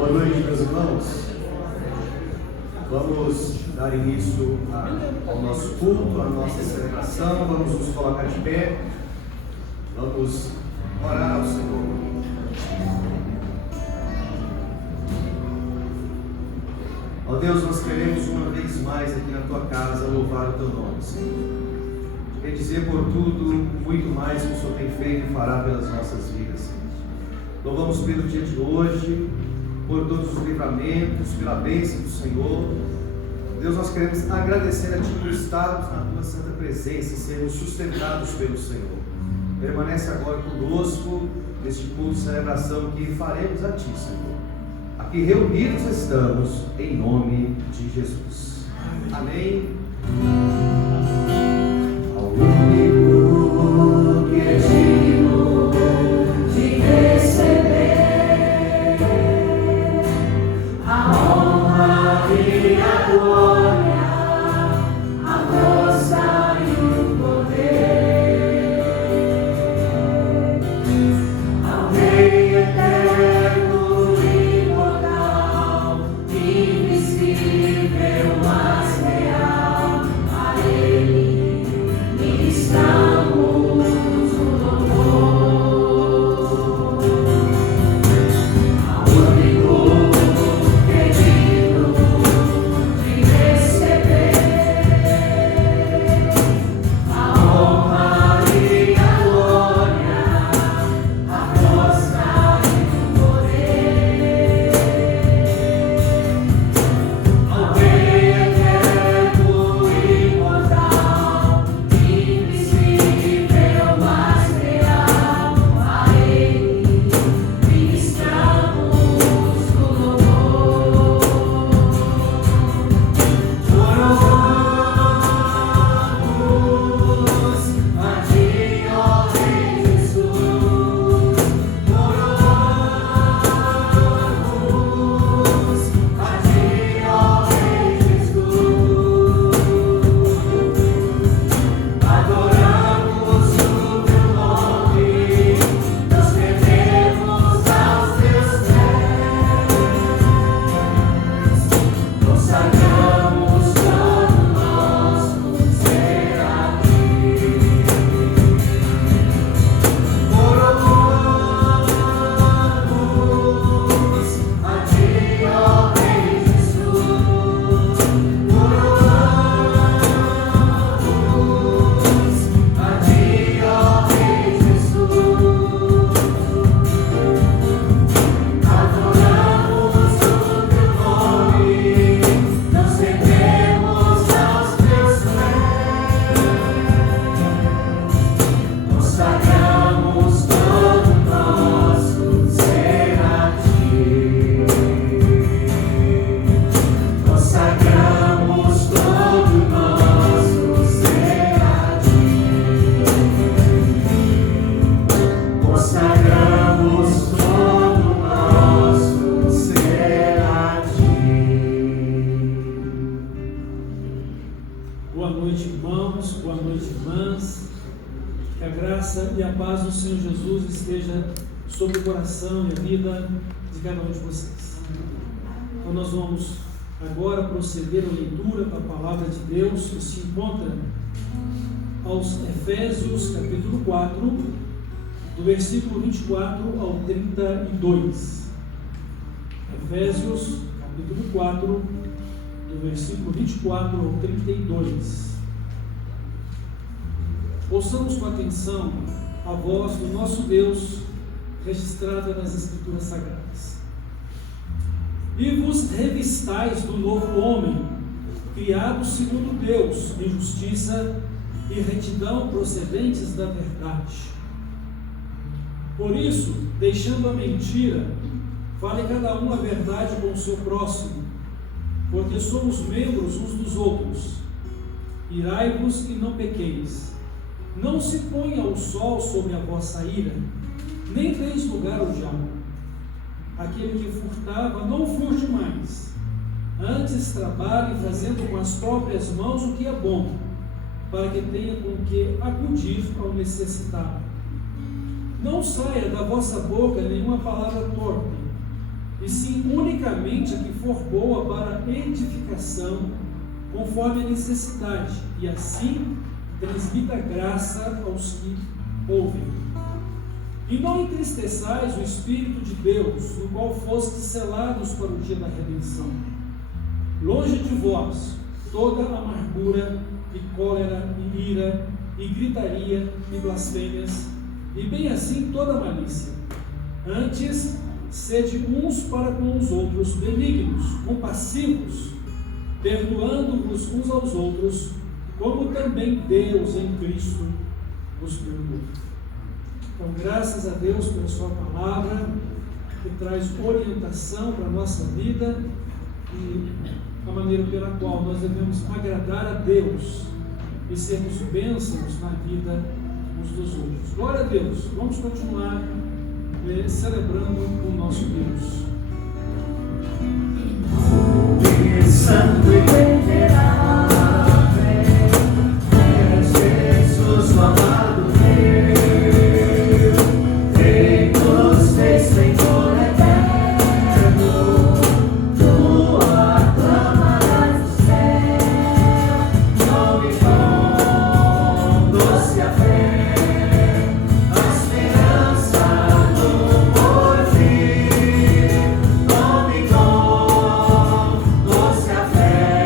Boa noite, meus irmãos. Vamos dar início ao nosso culto, à nossa celebração. Vamos nos colocar de pé. Vamos orar ao Senhor. Ó Deus, nós queremos uma vez mais aqui na Tua casa louvar o Teu nome, Senhor. Quer dizer por tudo, muito mais que o Senhor tem feito e fará pelas nossas vidas, Senhor. Louvamos pelo dia de hoje, por todos os livramentos, pela bênção do Senhor. Deus, nós queremos agradecer a Ti por estarmos na Tua santa presença e sermos sustentados pelo Senhor. Permanece agora conosco neste culto de celebração que faremos a Ti, Senhor. Aqui reunidos estamos em nome de Jesus. Amém. Ao único que é digno de receber a honra e a glória, a força e o poder, ao Rei eterno, imortal, invisível, mas real, a Ele ministramos o louvor. Ao único que é digno de receber a honra e a glória, a força e o poder, ao Rei eterno, imortal, invisível, mas real, a Ele ministramos o louvor. Oramos a Ti, ó Rei Jesus. Oramos a Ti, ó Rei Jesus. Adoramos o Teu nome, nos rendemos aos Teus pés, consagramos todo nosso ser a Ti. Oramos a Ti, ó Rei Jesus. Oramos a Ti, ó Rei Jesus. Adoramos o Teu nome, nos rendemos aos Teus pés, consagramos todo nosso ser a Ti. Consagramos todo nosso ser a Ti. Consagramos todo nosso ser a Ti. Boa noite, irmãos, boa noite, irmãs. Que a graça e a paz do Senhor Jesus esteja sobre o coração e a vida de cada um de vocês. Então nós vamos agora proceder à leitura da palavra de Deus, que se encontra aos Efésios, capítulo 4, do versículo 24 ao 32. Efésios, capítulo 4, do versículo 24 ao 32. Ouçamos com atenção a voz do nosso Deus, registrada nas Escrituras Sagradas. E vos revistais do novo homem, criado segundo Deus, em justiça e retidão procedentes da verdade. Por isso, deixando a mentira, fale cada um a verdade com o seu próximo, porque somos membros uns dos outros. Irai-vos e não pequeis. Não se ponha o sol sobre a vossa ira, nem deis lugar ao diabo. Aquele que furtava, não furte mais. Antes trabalhe fazendo com as próprias mãos o que é bom, para que tenha com que acudir ao necessitado. Não saia da vossa boca nenhuma palavra torpe, e sim unicamente a que for boa para edificação, conforme a necessidade, e assim transmita graça aos que ouvem. E não entristeçais o Espírito de Deus, no qual fostes selados para o dia da redenção. Longe de vós toda amargura, e cólera, e ira, e gritaria, e blasfêmias, e bem assim toda malícia. Antes, sede uns para com os outros benignos, compassivos, perdoando-vos uns aos outros, como também Deus em Cristo vos perdoou. Então, graças a Deus pela sua palavra, que traz orientação para a nossa vida e a maneira pela qual nós devemos agradar a Deus e sermos bênçãos na vida uns dos outros. Glória a Deus! Vamos continuar celebrando o nosso Deus. Santo e venerável, Jesus, o amado Deus, Rei dos Reis, Senhor eterno, tua clamarás no céu, nome bom, doce a fé, a esperança do porvir, nome bom, doce a fé.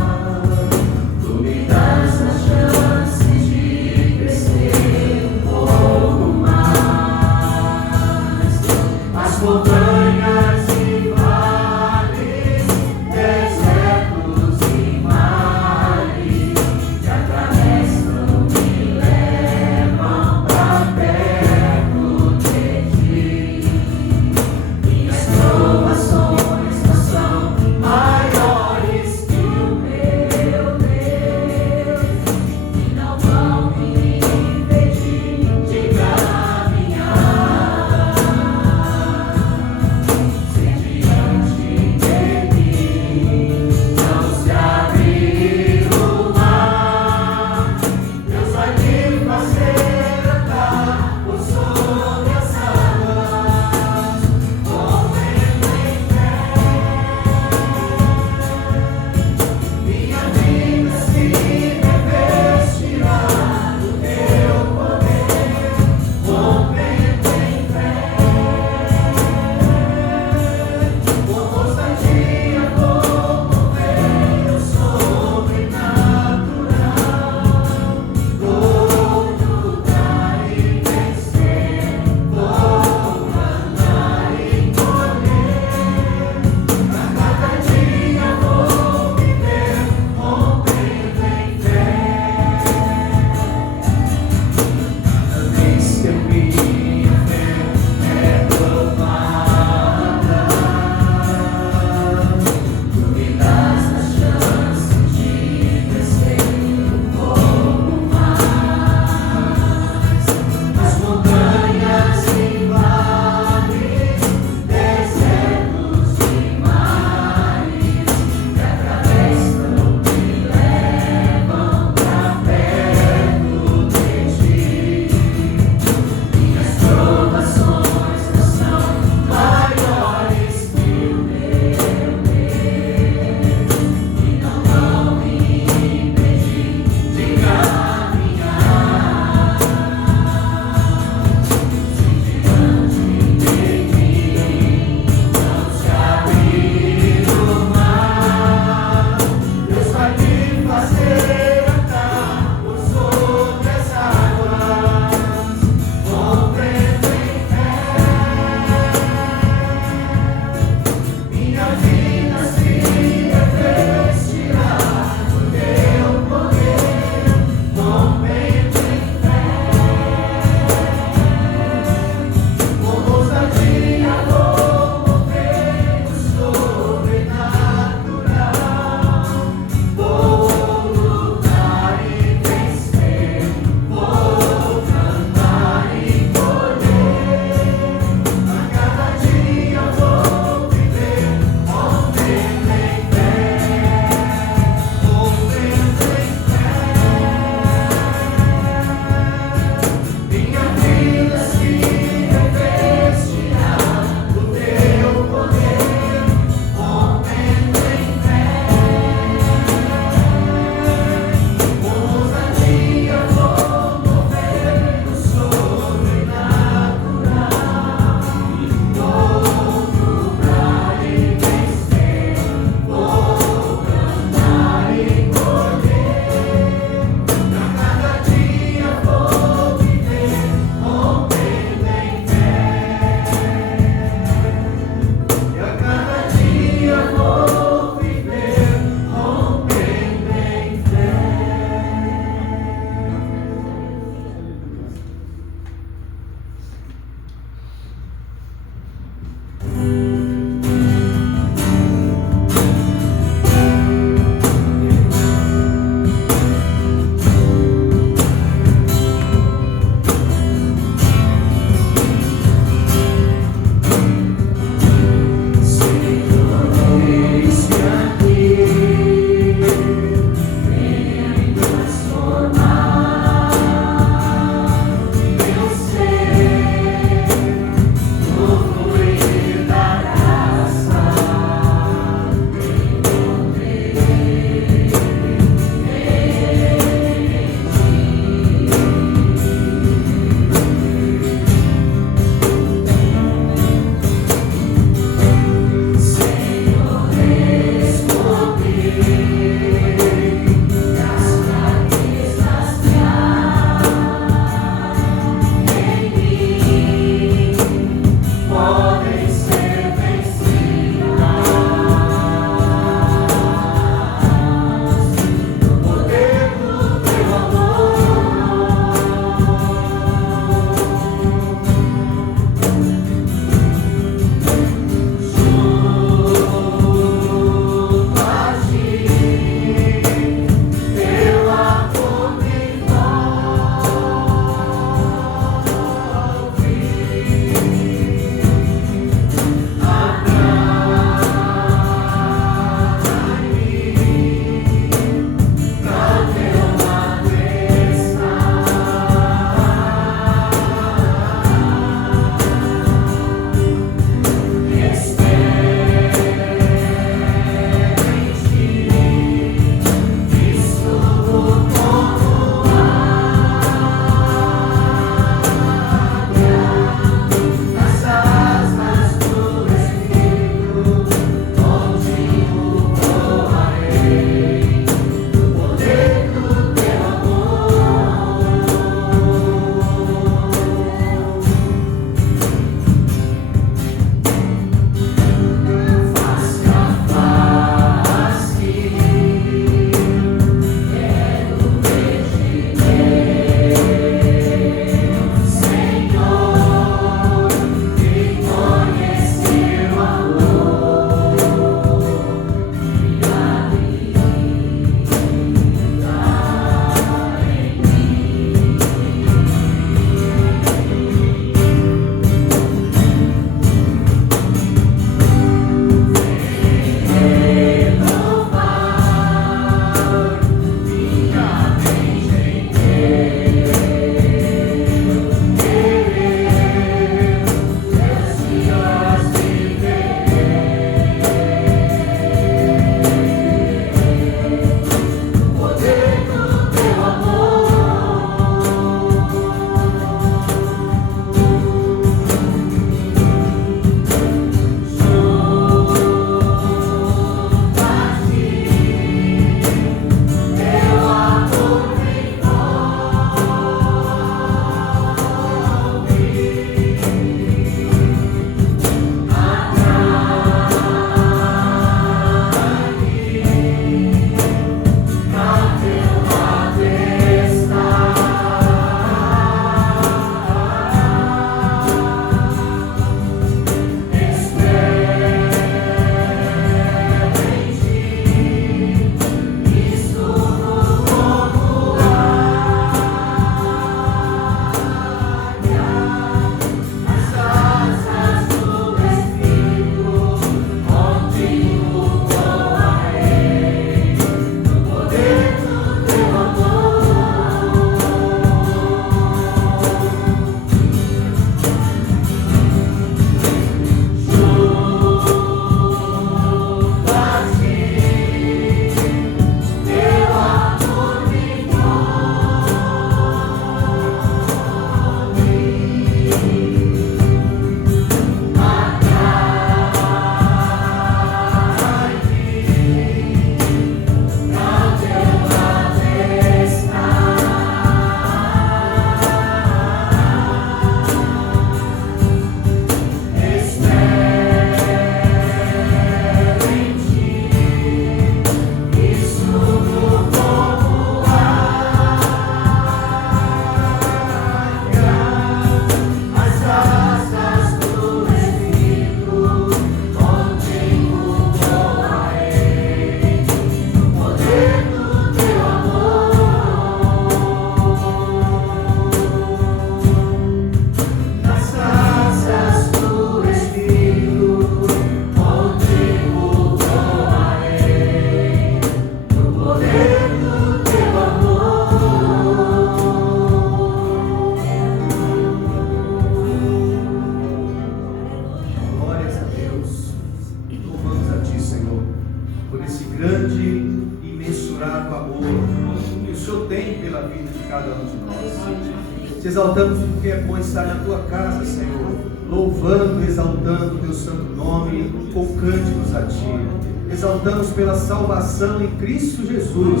pela vida de cada um de nós. Te exaltamos porque é bom estar na tua casa, Senhor, louvando, exaltando o teu santo nome, com cânticos a ti. Exaltamos pela salvação em Cristo Jesus,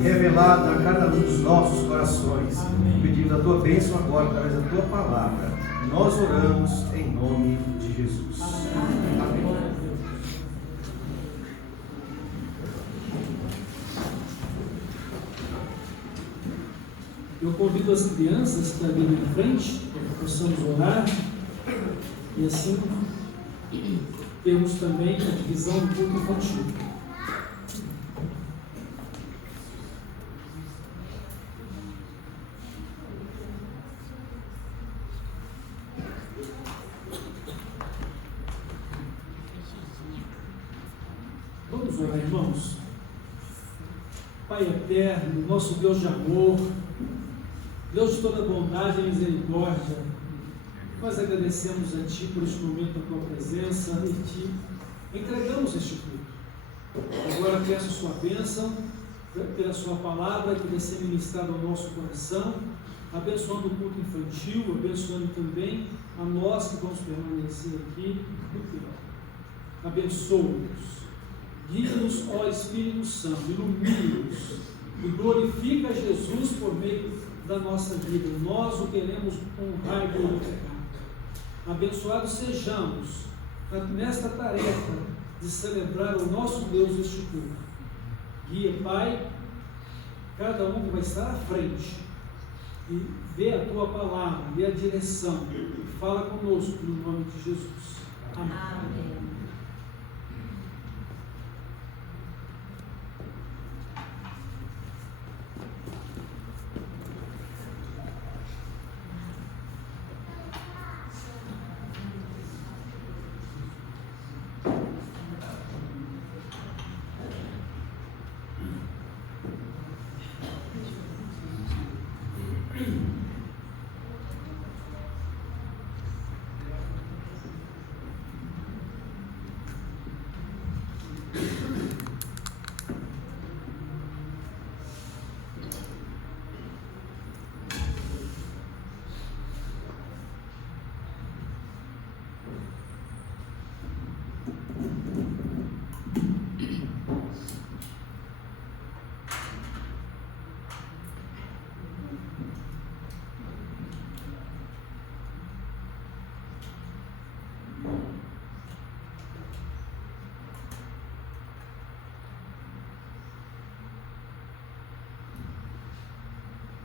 revelada a cada um dos nossos corações, pedindo a tua bênção agora através da tua palavra. Nós oramos em nome de Jesus. Amém. Eu convido as crianças para virem à frente, para que possamos orar, e assim temos também a divisão do culto infantil. Vamos orar, irmãos. Pai eterno, nosso Deus de amor, Deus de toda bondade e misericórdia, nós agradecemos a Ti por este momento da Tua presença e Te entregamos este culto. Agora peço a Sua bênção pela Sua palavra que vai ser ministrada ao nosso coração, abençoando o culto infantil, abençoando também a nós que vamos permanecer aqui no final. Abençoa-nos, guia-nos, ó Espírito Santo, ilumine-nos e glorifica Jesus por meio da nossa vida. Nós o queremos honrar e glorificar. Abençoados sejamos nesta tarefa de celebrar o nosso Deus este culto. Guia, Pai, cada um que vai estar à frente e dê a Tua palavra, dê a direção e fala conosco no nome de Jesus. Amém. Amém.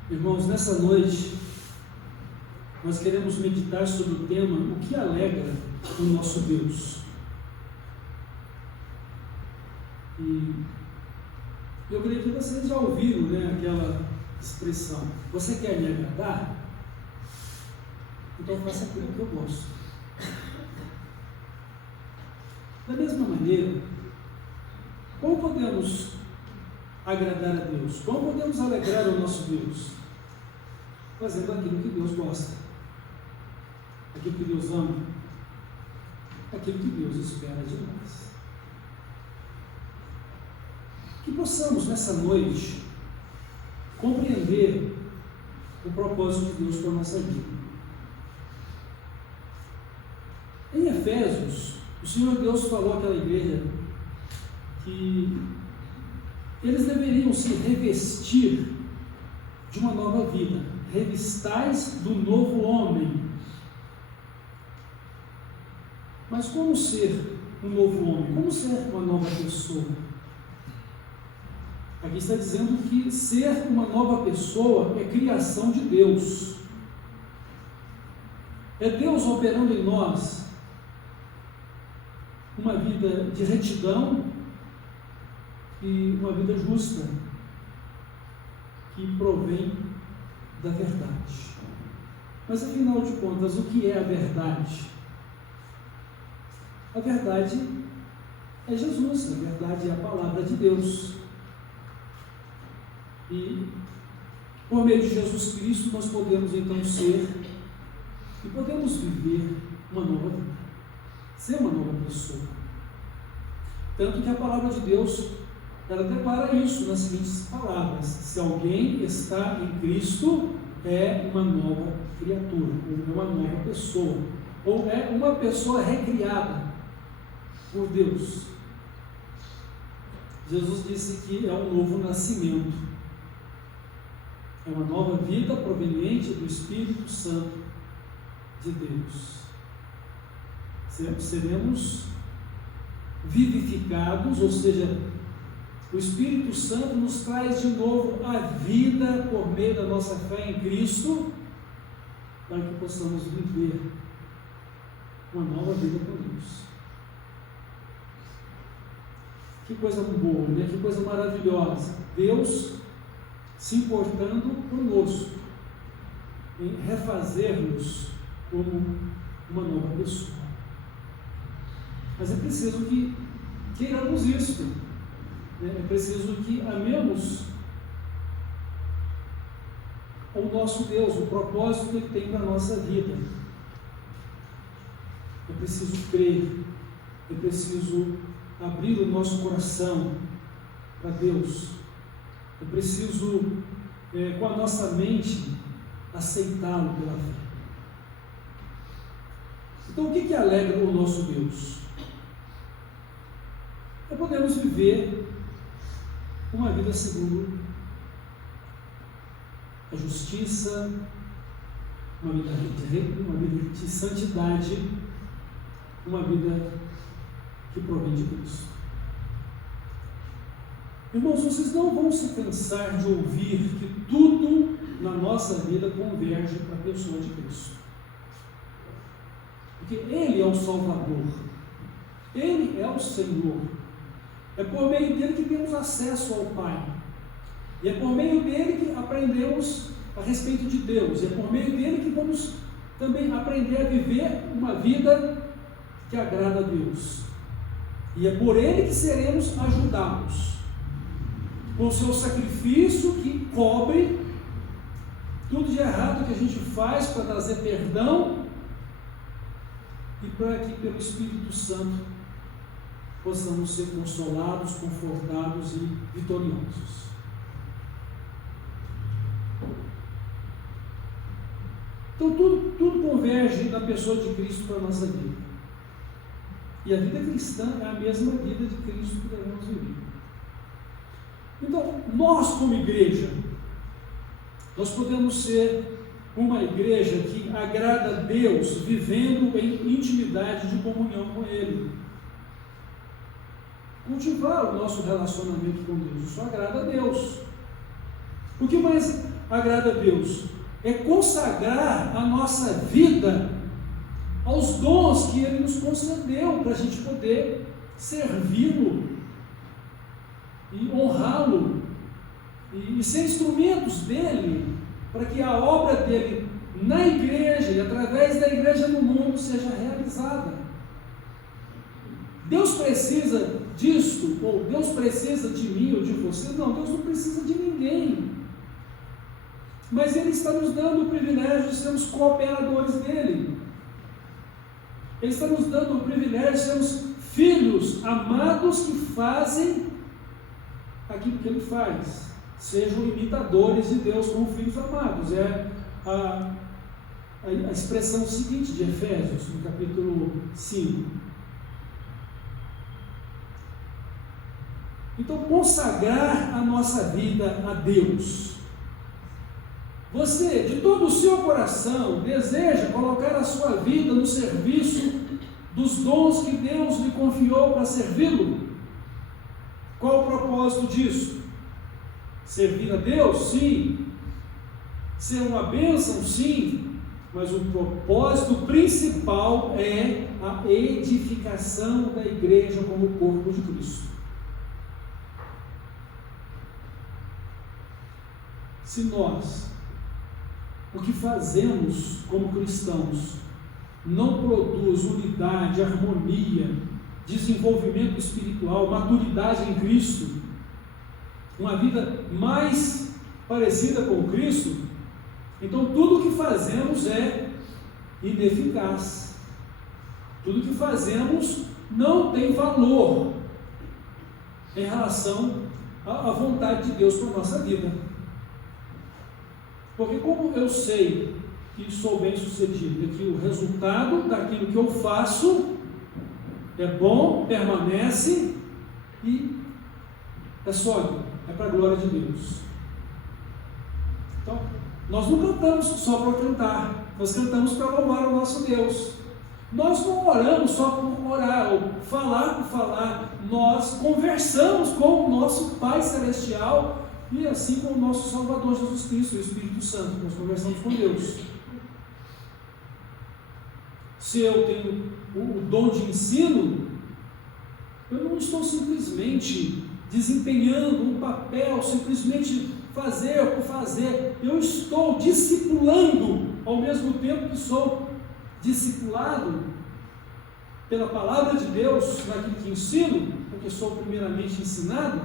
Irmãos, nessa noite nós queremos meditar sobre o tema o que alegra o nosso Deus. E eu creio que vocês já ouviram, aquela expressão: você quer me agradar? Então faça aquilo que eu gosto. Da mesma maneira, como podemos agradar a Deus? Como podemos alegrar o nosso Deus? Fazendo aquilo que Deus gosta, aquilo que Deus ama, aquilo que Deus espera de nós. Que possamos nessa noite compreender o propósito de Deus para a nossa vida. Em Efésios, o Senhor Deus falou àquela igreja que eles deveriam se revestir de uma nova vida. Revistais do novo homem. Mas como ser um novo homem? Como ser uma nova pessoa? Aqui está dizendo que ser uma nova pessoa é criação de Deus. É Deus operando em nós uma vida de retidão e uma vida justa que provém da verdade. Mas afinal de contas, o que é a verdade? A verdade é Jesus, a verdade é a palavra de Deus. E por meio de Jesus Cristo nós podemos então ser e podemos viver uma nova vida, ser uma nova pessoa. Tanto que a palavra de Deus ela declara isso nas seguintes palavras: se alguém está em Cristo, é uma nova criatura, ou é uma nova pessoa, ou é uma pessoa recriada por Deus. Jesus disse que é um novo nascimento, é uma nova vida proveniente do Espírito Santo de Deus. Seremos vivificados, ou seja, o Espírito Santo nos traz de novo a vida por meio da nossa fé em Cristo, para que possamos viver uma nova vida com Deus. Que coisa boa, né? Que coisa maravilhosa. Deus se importando conosco, em refazer-nos como uma nova pessoa. Mas é preciso que queiramos isso, né? É preciso que amemos o nosso Deus, o propósito que Ele tem para a nossa vida. É preciso crer, é preciso abrir o nosso coração para Deus, é preciso, com a nossa mente, aceitá-lo pela fé. Então, o que alegra o nosso Deus? É podermos viver uma vida segundo a justiça, uma vida de santidade, uma vida que provém de Cristo. Irmãos, vocês não vão se cansar de ouvir que tudo na nossa vida converge para a pessoa de Cristo. Porque Ele é o Salvador, Ele é o Senhor. É por meio dele que temos acesso ao Pai. E é por meio dele que aprendemos a respeito de Deus. E é por meio dele que vamos também aprender a viver uma vida que agrada a Deus. E é por ele que seremos ajudados, com o seu sacrifício que cobre tudo de errado que a gente faz para trazer perdão, e para que pelo Espírito Santo possamos ser consolados, confortados e vitoriosos. Então tudo converge na pessoa de Cristo para a nossa vida. E a vida cristã é a mesma vida de Cristo que devemos viver. Então, nós como igreja, nós podemos ser uma igreja que agrada a Deus, vivendo em intimidade de comunhão com Ele. Cultivar o nosso relacionamento com Deus, isso agrada a Deus. O que mais agrada a Deus? É consagrar a nossa vida aos dons que Ele nos concedeu, para a gente poder servi-lo e honrá-lo e ser instrumentos dele, para que a obra dele na igreja e através da igreja no mundo seja realizada. Deus precisa disto, ou Deus precisa de mim ou de você? Não, Deus não precisa de ninguém. Mas Ele está nos dando o privilégio de sermos cooperadores dEle. Ele está nos dando o privilégio de sermos filhos amados que fazem aquilo que Ele faz. Sejam imitadores de Deus como filhos amados. É a expressão seguinte de Efésios, no capítulo 5. Então, consagrar a nossa vida a Deus. Você, de todo o seu coração, deseja colocar a sua vida no serviço dos dons que Deus lhe confiou para servi-lo? Qual o propósito disso? Servir a Deus? Sim. Ser uma bênção? Sim. Mas o propósito principal é a edificação da igreja como corpo de Cristo. Se nós, o que fazemos como cristãos, não produz unidade, harmonia, desenvolvimento espiritual, maturidade em Cristo, uma vida mais parecida com Cristo, então tudo o que fazemos é ineficaz. Tudo o que fazemos não tem valor em relação a vontade de Deus para a nossa vida. Porque como eu sei que sou bem sucedido, é que o resultado daquilo que eu faço é bom, permanece e é sólido, é para a glória de Deus. Então, nós não cantamos só para cantar, nós cantamos para louvar o nosso Deus. Nós não oramos só por orar, ou falar por falar, nós conversamos com o nosso Pai Celestial e assim com o nosso Salvador Jesus Cristo, o Espírito Santo, nós conversamos com Deus. Se eu tenho o dom de ensino, eu não estou simplesmente desempenhando um papel, simplesmente fazer por fazer, eu estou discipulando, ao mesmo tempo que sou discipulado pela palavra de Deus, naquilo que ensino, porque sou primeiramente ensinado,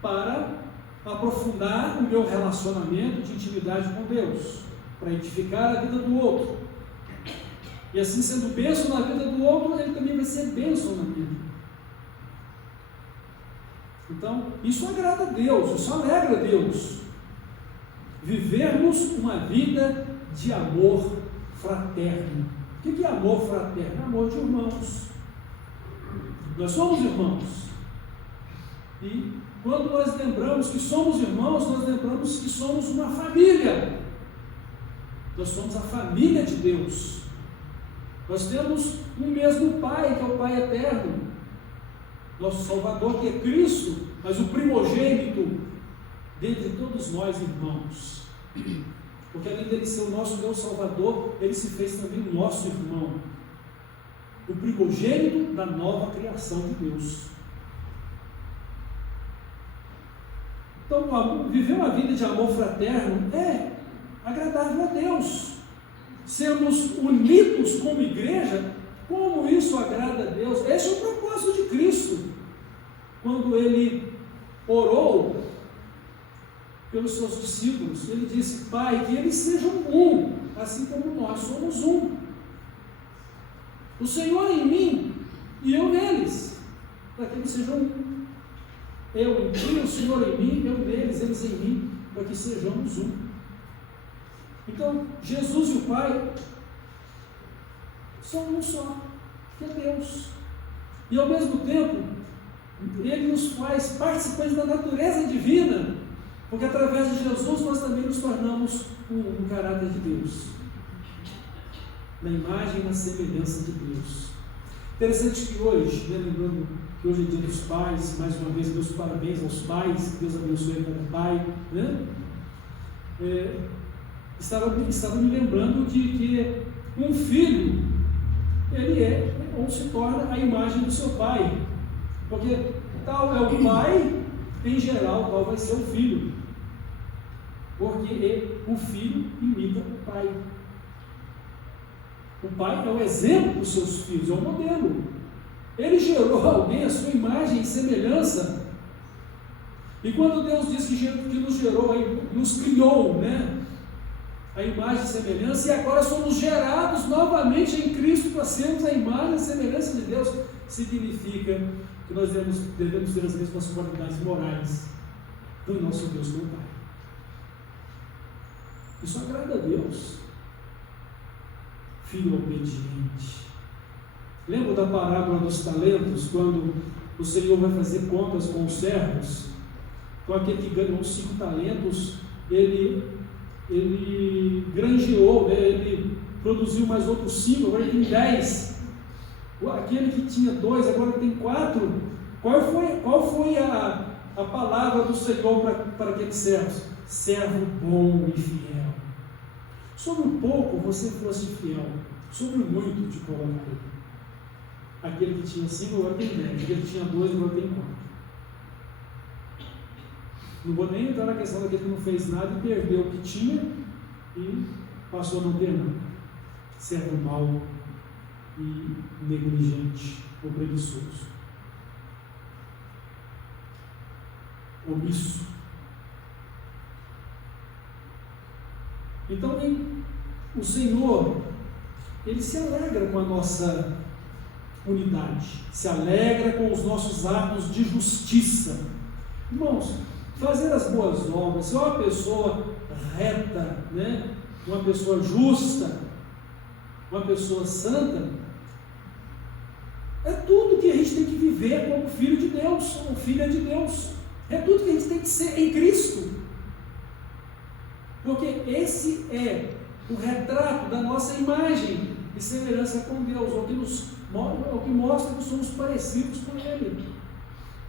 para aprofundar o meu relacionamento de intimidade com Deus, para edificar a vida do outro. E assim, sendo bênção na vida do outro, ele também vai ser bênção na minha. Então, isso agrada a Deus, isso alegra a Deus. Vivermos uma vida de amor fraterno. O que é amor fraterno? É amor de irmãos. Nós somos irmãos. E quando nós lembramos que somos irmãos, nós lembramos que somos uma família. Nós somos a família de Deus. Nós temos um mesmo Pai, que é o Pai eterno. Nosso Salvador, que é Cristo, mas o primogênito dentre todos nós, irmãos. Porque além dele ser o nosso Deus Salvador, ele se fez também o nosso irmão. O primogênito da nova criação de Deus. Então, viver uma vida de amor fraterno é agradável a Deus. Sermos unidos como igreja, como isso agrada a Deus? Esse é o propósito de Cristo. Quando ele orou pelos seus discípulos, ele disse: Pai, que eles sejam um, assim como nós somos um. O Senhor em mim e eu neles, para que eles sejam um. Eu em ti, o Senhor em mim, eu neles, eles em mim, para que sejamos um. Então, Jesus e o Pai são um só, que é Deus. E ao mesmo tempo, Ele nos faz participantes da natureza divina, porque através de Jesus nós também nos tornamos um caráter de Deus, na imagem e na semelhança de Deus. Interessante que hoje, lembrando que hoje é dia dos pais, mais uma vez meus parabéns aos pais, que Deus abençoe cada pai, né? Estava me lembrando de que um filho, ele é ou se torna a imagem do seu pai, porque tal é o pai, em geral, tal vai ser o filho, porque o filho imita o pai. O pai é o exemplo dos seus filhos, é o modelo. Ele gerou alguém à sua imagem e semelhança. E quando Deus diz que nos gerou, nos criou, né? A imagem e semelhança, e agora somos gerados novamente em Cristo para sermos a imagem e semelhança de Deus, significa que nós devemos ter as mesmas qualidades morais do nosso Deus como Pai. Isso agrada a Deus. Filho obediente. Lembra da parábola dos talentos, quando o Senhor vai fazer contas com os servos? Com aquele que ganhou 5 talentos, ele granjeou, né? Ele produziu mais outros 5, agora ele tem 10. Aquele que tinha 2, agora tem 4. Qual foi a palavra do Senhor para aqueles servos? Servo bom e fiel. Sobre o pouco você fosse fiel, sobre o muito te colocarei. Aquele que tinha 5, agora tem 10. Aquele que tinha 2, agora tem 4. Não vou nem entrar na questão daquele que não fez nada e perdeu o que tinha e passou a não ter nada. Servo mau e negligente ou preguiçoso. Omisso. Então, o Senhor, Ele se alegra com a nossa unidade, se alegra com os nossos atos de justiça. Irmãos, fazer as boas obras, ser uma pessoa reta, né? Uma pessoa justa, uma pessoa santa, é tudo que a gente tem que viver como filho de Deus, ou filha de Deus. É tudo que a gente tem que ser em Cristo. Porque esse é o retrato da nossa imagem e semelhança com Deus, o que mostra que somos parecidos com Ele.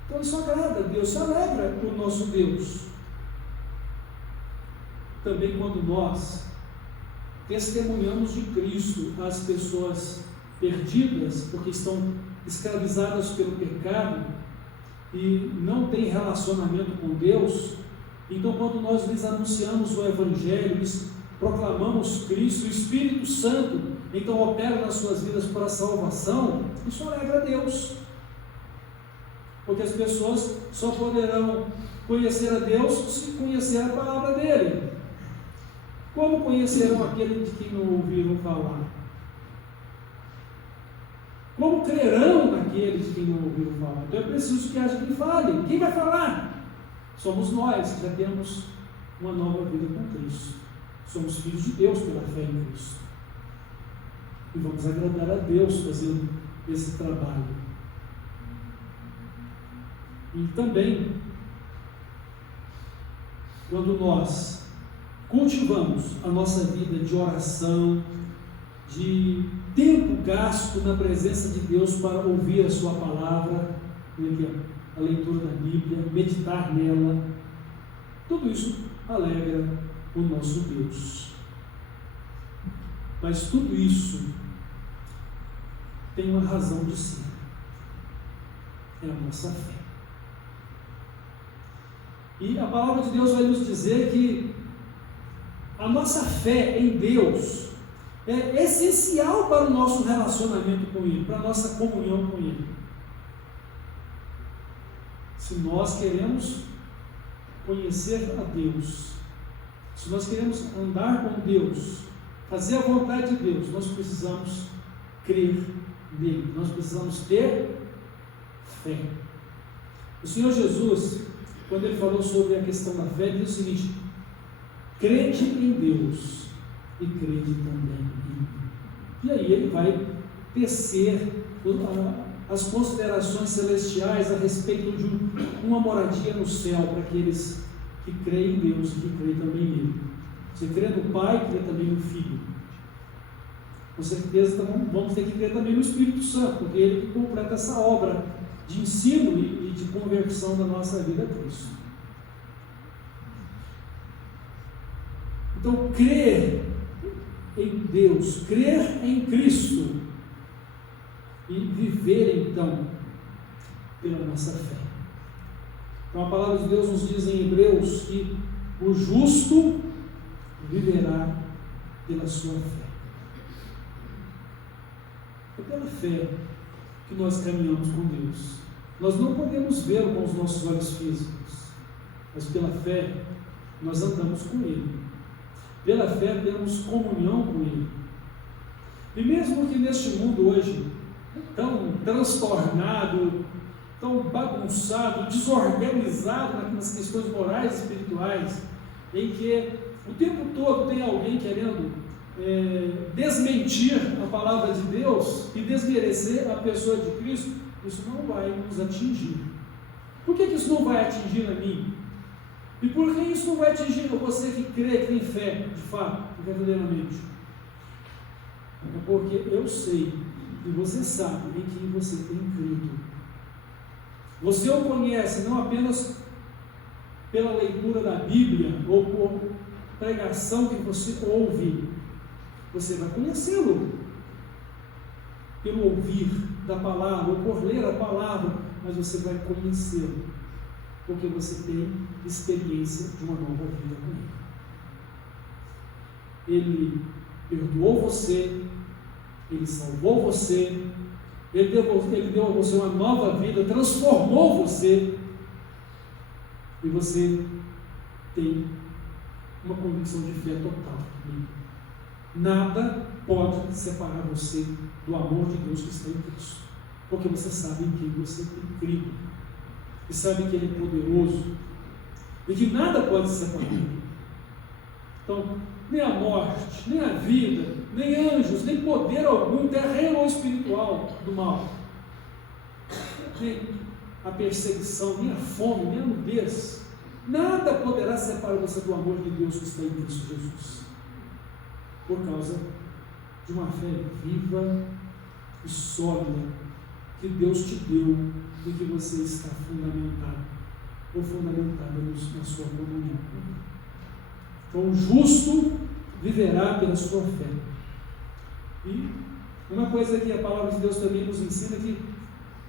Então isso agrada a Deus, isso alegra o nosso Deus. Também quando nós testemunhamos de Cristo às pessoas perdidas, porque estão escravizadas pelo pecado e não têm relacionamento com Deus, então quando nós lhes anunciamos o Evangelho, lhes proclamamos Cristo, o Espírito Santo então opera nas suas vidas para a salvação, isso alegra a Deus, porque as pessoas só poderão conhecer a Deus se conhecer a palavra dele. Como conhecerão aquele de quem não ouviram falar? Como crerão naquele de quem não ouviram falar? Então é preciso que haja quem fale. Quem vai falar? Somos nós que já temos uma nova vida com Cristo. Somos filhos de Deus pela fé em Cristo. E vamos agradar a Deus fazendo esse trabalho. E também, quando nós cultivamos a nossa vida de oração, de tempo gasto na presença de Deus para ouvir a sua palavra, a leitura da Bíblia, meditar nela, tudo isso alegra o nosso Deus. Mas tudo isso tem uma razão de ser, é a nossa fé. E a palavra de Deus vai nos dizer que a nossa fé em Deus é essencial para o nosso relacionamento com Ele, para a nossa comunhão com Ele. Se nós queremos conhecer a Deus, se nós queremos andar com Deus, fazer a vontade de Deus, nós precisamos crer nele, nós precisamos ter fé. O Senhor Jesus, quando Ele falou sobre a questão da fé, ele disse o seguinte: crede em Deus e crede também em mim. E aí Ele vai tecer as considerações celestiais a respeito de uma moradia no céu para aqueles que creem em Deus e que creem também nele. Você crê no Pai, crê também no Filho. Com certeza vamos ter que crer também no Espírito Santo, porque ele que completa essa obra de ensino e de conversão da nossa vida a Cristo. Então, crer em Deus, crer em Cristo e viver então pela nossa fé. Então a palavra de Deus nos diz em Hebreus que o justo viverá pela sua fé. É pela fé que nós caminhamos com Deus. Nós não podemos vê-lo com os nossos olhos físicos, mas pela fé nós andamos com Ele. Pela fé temos comunhão com Ele. E mesmo que neste mundo hoje, tão transtornado, tão bagunçado, desorganizado nas questões morais e espirituais, em que o tempo todo tem alguém querendo desmentir a palavra de Deus e desmerecer a pessoa de Cristo, isso não vai nos atingir. Por que isso não vai atingir a mim? E por que isso não vai atingir a você que crê, que tem fé, de fato, verdadeiramente? É porque eu sei e você sabe em quem você tem crido. Você o conhece não apenas pela leitura da Bíblia ou por pregação que você ouve, você vai conhecê-lo pelo ouvir da palavra ou por ler a palavra, mas você vai conhecê-lo porque você tem experiência de uma nova vida com Ele. Ele perdoou você, Ele salvou você, Ele deu a você uma nova vida, transformou você, e você tem uma convicção de fé total. Nada pode separar você do amor de Deus que está em Cristo. porque você sabe em quem você tem crido, e sabe que Ele é poderoso, e que nada pode se separar dele. Então, nem a morte, nem a vida, nem anjos, nem poder algum, terreno ou espiritual do mal, nem a perseguição, nem a fome, nem a nudez, nada poderá separar você do amor de Deus que está em Cristo Jesus, por causa de uma fé viva e sólida que Deus te deu e que você está fundamentado ou fundamentada na sua comunhão. Então, o justo viverá pela sua fé. E uma coisa que a palavra de Deus também nos ensina é que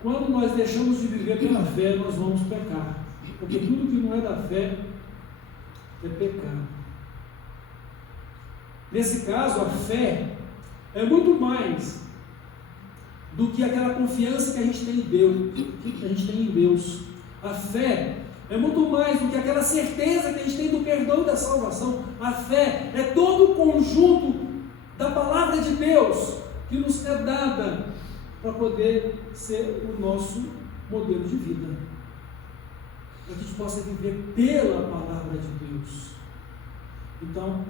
quando nós deixamos de viver pela fé, nós vamos pecar, porque tudo que não é da fé é pecado. Nesse caso, a fé é muito mais do que aquela confiança que a gente tem em Deus. A fé é muito mais do que aquela certeza que a gente tem do perdão e da salvação. A fé é todo o conjunto da palavra de Deus que nos é dada para poder ser o nosso modelo de vida, para que a gente possa viver pela palavra de Deus. Então,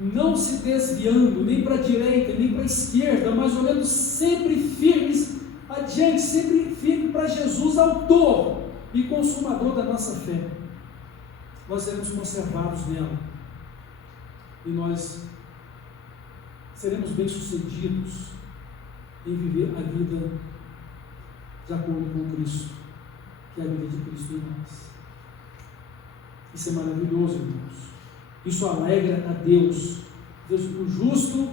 não se desviando nem para a direita, nem para a esquerda, mas olhando sempre firmes adiante, sempre firme para Jesus, autor e consumador da nossa fé. Nós seremos conservados nela e nós seremos bem-sucedidos em viver a vida de acordo com Cristo, que é a vida de Cristo em nós. Isso é maravilhoso, irmãos. Isso alegra a Deus. O justo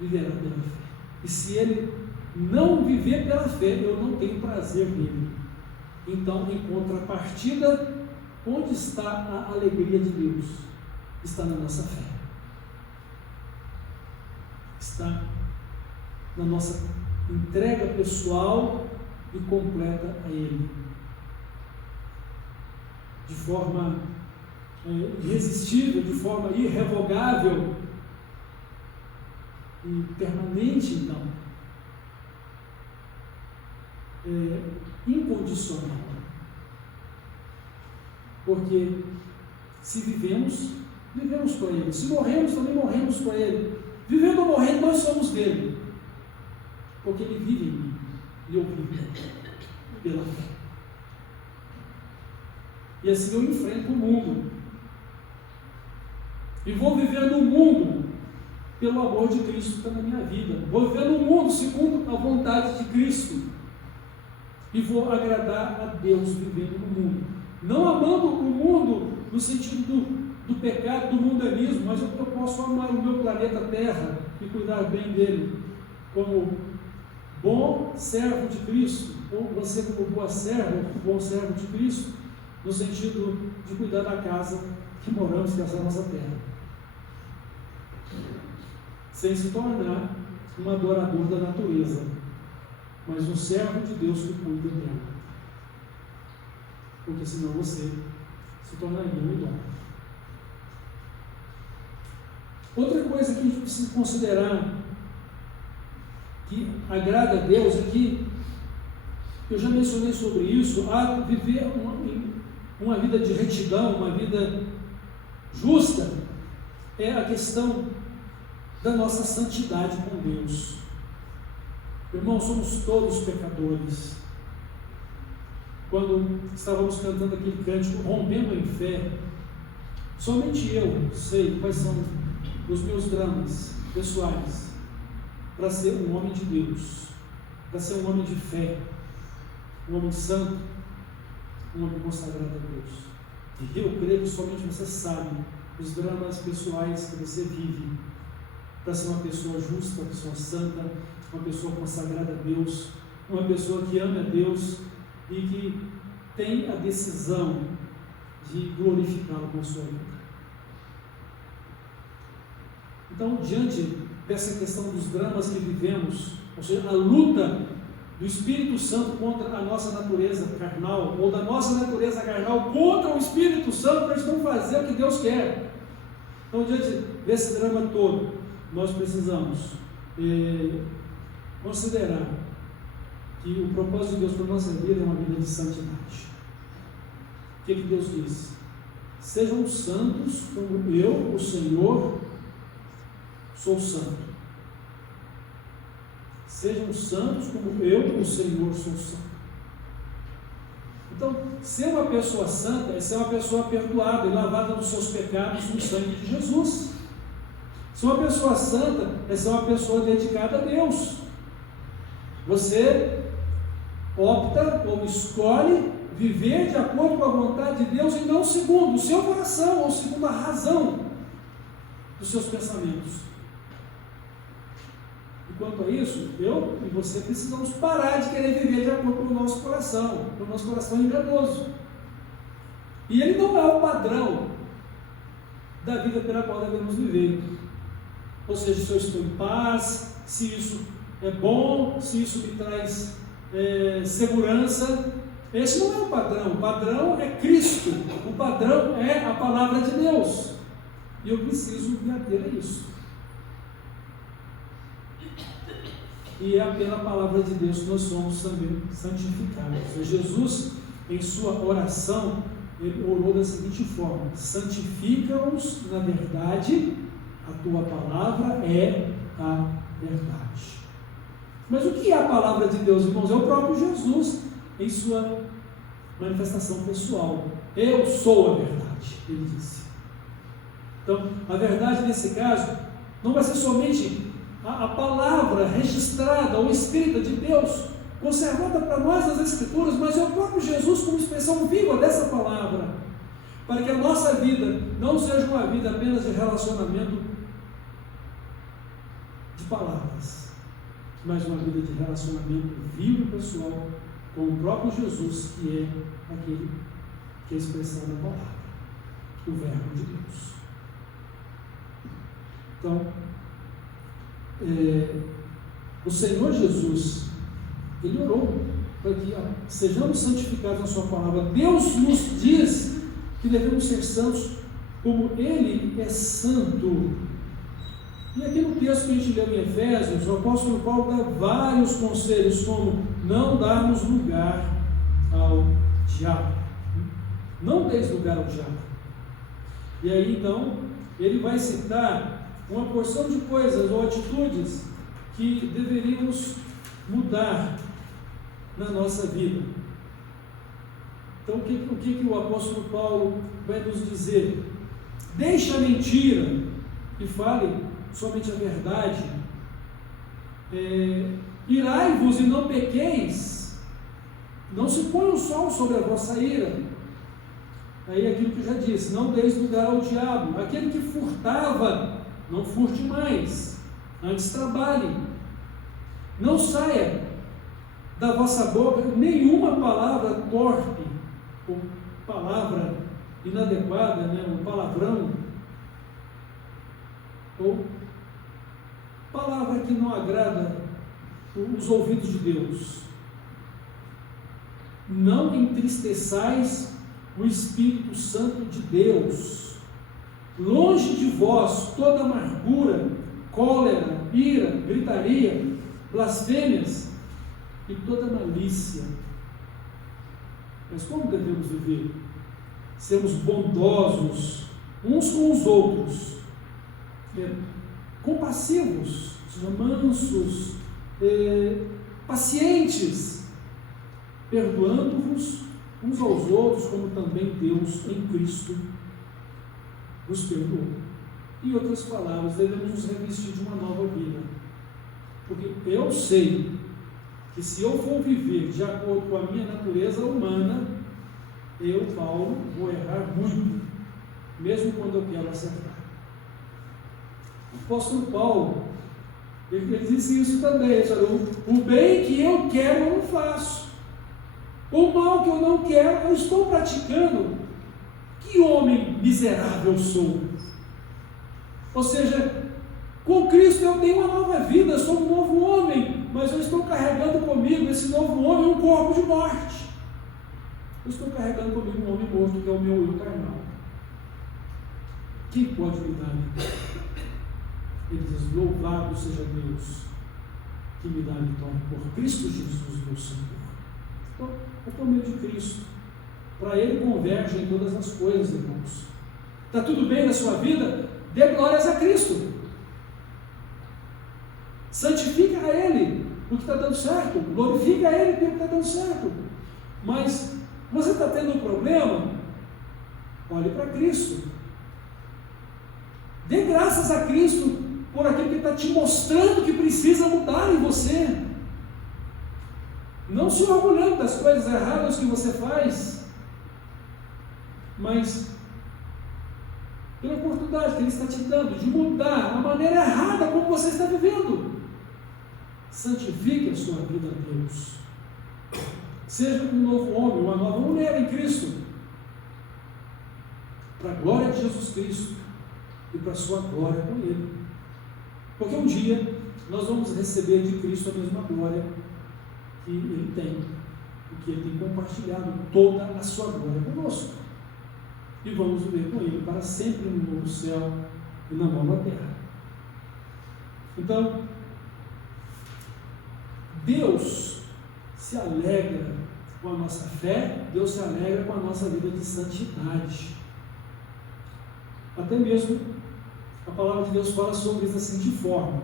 viverá pela fé. E se ele não viver pela fé, eu não tenho prazer nele. Então, em contrapartida, onde está a alegria de Deus? Está na nossa fé. Está na nossa entrega pessoal e completa a Ele. De forma irresistível, de forma irrevogável e permanente, então, incondicional. Porque se vivemos, vivemos para Ele. Se morremos, também morremos para Ele. Vivendo ou morrendo, nós somos dele. Porque Ele vive em mim e eu vivo pela fé. E assim eu enfrento o mundo. E vou viver no mundo pelo amor de Cristo que está na minha vida. Vou viver no mundo segundo a vontade de Cristo. E vou agradar a Deus vivendo no mundo. Não amando o mundo no sentido do pecado, do mundanismo, mas eu posso amar o meu planeta Terra e cuidar bem dele. Como bom servo de Cristo, ou você como boa serva, bom servo de Cristo, no sentido de cuidar da casa que moramos, que é a nossa terra. Sem se tornar um adorador da natureza, mas um servo de Deus que cuida dela. Porque senão você se tornaria um idólatra. Outra coisa que a gente precisa considerar que agrada a Deus é que, eu já mencionei sobre isso, a viver uma vida de retidão, uma vida justa, é a questão da nossa santidade com Deus. Irmãos, somos todos pecadores. Quando estávamos cantando aquele cântico, rompendo em fé, somente eu sei quais são os meus dramas pessoais para ser um homem de Deus, para ser um homem de fé, um homem santo, um homem consagrado a Deus. E eu creio que somente você sabe os dramas pessoais que você vive para ser uma pessoa justa, uma pessoa santa, uma pessoa consagrada a Deus, uma pessoa que ama a Deus e que tem a decisão de glorificá-lo com a sua vida. Então, diante dessa questão dos dramas que vivemos, ou seja, a luta do Espírito Santo contra a nossa natureza carnal, ou da nossa natureza carnal contra o Espírito Santo, para a gente não fazer o que Deus quer. Então, diante desse drama todo, nós precisamos considerar que o propósito de Deus para a nossa vida é uma vida de santidade. O que Deus diz? Sejam santos como eu, o Senhor, sou santo. Sejam santos como eu, o Senhor, sou santo. Então, ser uma pessoa santa é ser uma pessoa perdoada e lavada dos seus pecados no sangue de Jesus. Ser uma pessoa santa é ser uma pessoa dedicada a Deus. Você opta ou escolhe viver de acordo com a vontade de Deus e não segundo o seu coração ou segundo a razão dos seus pensamentos. E quanto a isso, eu e você precisamos parar de querer viver de acordo com o nosso coração, porque o nosso coração é enganoso. E ele não é o padrão da vida pela qual devemos viver. Ou seja, se eu estou em paz, se isso é bom, se isso me traz segurança. Esse não é o padrão é Cristo, o padrão é a palavra de Deus, e eu preciso me ater a isso, e é pela palavra de Deus que nós somos também santificados. Jesus, em sua oração, ele orou da seguinte forma: santifica-os na verdade, a tua palavra é a verdade. Mas o que é a palavra de Deus, irmãos? É o próprio Jesus, em sua manifestação pessoal. Eu sou a verdade, ele disse. Então, a verdade nesse caso não vai ser somente a palavra registrada ou escrita de Deus, conservada para nós nas Escrituras, mas é o próprio Jesus como expressão viva dessa palavra, para que a nossa vida não seja uma vida apenas de relacionamento de palavras, mas uma vida de relacionamento vivo e pessoal com o próprio Jesus, que é aquele que é a expressão da palavra, o Verbo de Deus. Então, o Senhor Jesus, ele orou para que sejamos santificados na sua palavra. Deus nos diz que devemos ser santos como ele é santo. E aqui no texto que a gente leu em Efésios, o apóstolo Paulo dá vários conselhos, como não darmos lugar ao diabo. Não deis lugar ao diabo. E aí então, ele vai citar uma porção de coisas ou atitudes que deveríamos mudar na nossa vida. Então, o que o apóstolo Paulo vai nos dizer? Deixe a mentira e fale somente a verdade. Irai-vos e não pequeis, não se ponha o sol sobre a vossa ira. Aí aquilo que eu já disse, não deis lugar ao diabo. Aquele que furtava, não furte mais, antes trabalhe. Não saia da vossa boca nenhuma palavra torpe, ou palavra inadequada, um palavrão, ou palavra que não agrada os ouvidos de Deus. Não entristeçais o Espírito Santo de Deus. Longe de vós toda amargura, cólera, ira, gritaria, blasfêmias e toda malícia. Mas como devemos viver? Sermos bondosos uns com os outros, compassivos, mansos, pacientes, perdoando-vos uns aos outros, como também Deus em Cristo nos perdoou. Em outras palavras, devemos nos revestir de uma nova vida, porque eu sei que se eu for viver de acordo com a minha natureza humana, eu, Paulo, vou errar muito, mesmo quando eu quero acertar. O apóstolo Paulo, ele disse isso também: o bem que eu quero eu não faço, o mal que eu não quero eu estou praticando. Que homem miserável sou! Ou seja, com Cristo eu tenho uma nova vida, sou um novo homem, mas eu estou carregando comigo, esse novo homem, um corpo de morte. Eu estou carregando comigo um homem morto, que é o meu eu carnal. Quem pode me dar? Ele diz: louvado seja Deus, que me dá a vitória, por Cristo Jesus, meu Senhor. Então, é por meio de Cristo. Para Ele convergem todas as coisas, irmãos. Está tudo bem na sua vida? Dê glórias a Cristo. Santifica a Ele o que está dando certo. Glorifica a Ele pelo que está dando certo. Mas você está tendo um problema? Olhe para Cristo. Dê graças a Cristo por aquilo que está te mostrando que precisa mudar em você. Não se orgulhando das coisas erradas que você faz, mas pela oportunidade que Ele está te dando de mudar a maneira errada como você está vivendo. Santifique a sua vida a Deus. Seja um novo homem, uma nova mulher em Cristo, para a glória de Jesus Cristo e para a sua glória com Ele. Porque um dia nós vamos receber de Cristo a mesma glória que Ele tem, e que Ele tem compartilhado toda a sua glória conosco. E vamos viver com Ele para sempre no novo céu e na nova terra. Então, Deus se alegra com a nossa fé, Deus se alegra com a nossa vida de santidade. Até mesmo a palavra de Deus fala sobre isso da seguinte forma: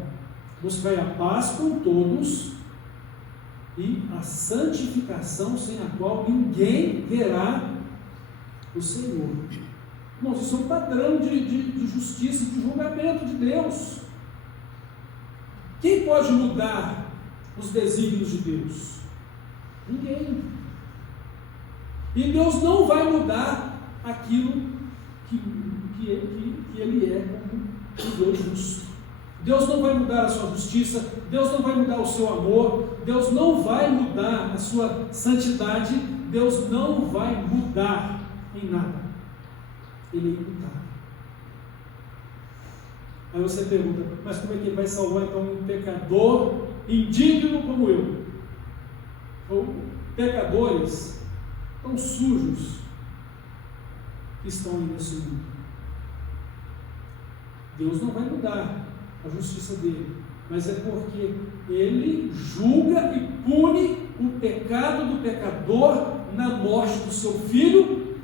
buscai a paz com todos e a santificação, sem a qual ninguém verá o Senhor. Irmãos, isso é um padrão de justiça e de julgamento de Deus. Quem pode mudar os desígnios de Deus? Ninguém. E Deus não vai mudar aquilo que Ele é como um Deus justo. Deus não vai mudar a sua justiça, Deus não vai mudar o seu amor, Deus não vai mudar a sua santidade, Deus não vai mudar em nada. Ele é imutável. Aí você pergunta, mas como é que Ele vai salvar então um pecador indigno como eu? Ou pecadores tão sujos que estão aí nesse mundo? Deus não vai mudar a justiça dele, mas é porque Ele julga e pune o pecado do pecador na morte do seu Filho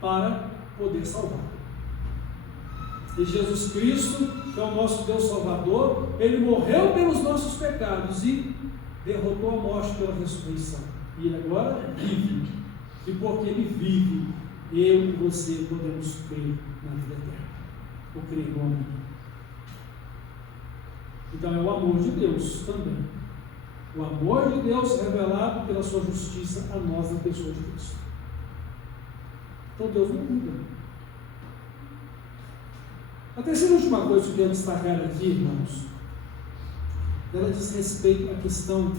para poder salvar. E Jesus Cristo, que é o nosso Deus Salvador, Ele morreu pelos nossos pecados e derrotou a morte pela ressurreição. E Ele agora vive. E porque Ele vive, eu e você podemos crer na vida eterna. Ou crer no amor. Então é o amor de Deus também. O amor de Deus revelado pela sua justiça a nós na pessoa de Cristo. Então Deus não muda. A terceira e última coisa que eu quero destacar aqui, irmãos, ela diz respeito à questão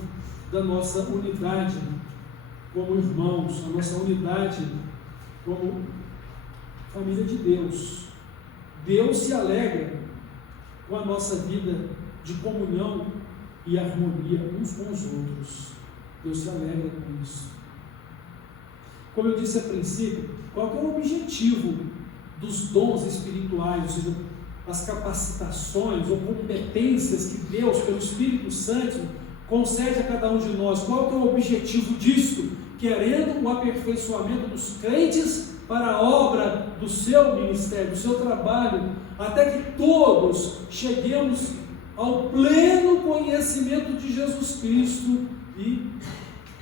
da nossa unidade como irmãos, a nossa unidade como família de Deus. Deus se alegra com a nossa vida de comunhão e harmonia uns com os outros. Deus se alegra com isso. Como eu disse a princípio, qual que é o objetivo dos dons espirituais, ou seja, as capacitações ou competências que Deus, pelo Espírito Santo, concede a cada um de nós? Qual que é o objetivo disso? Querendo o aperfeiçoamento dos crentes para a obra do seu ministério, do seu trabalho, até que todos cheguemos ao pleno conhecimento de Jesus Cristo e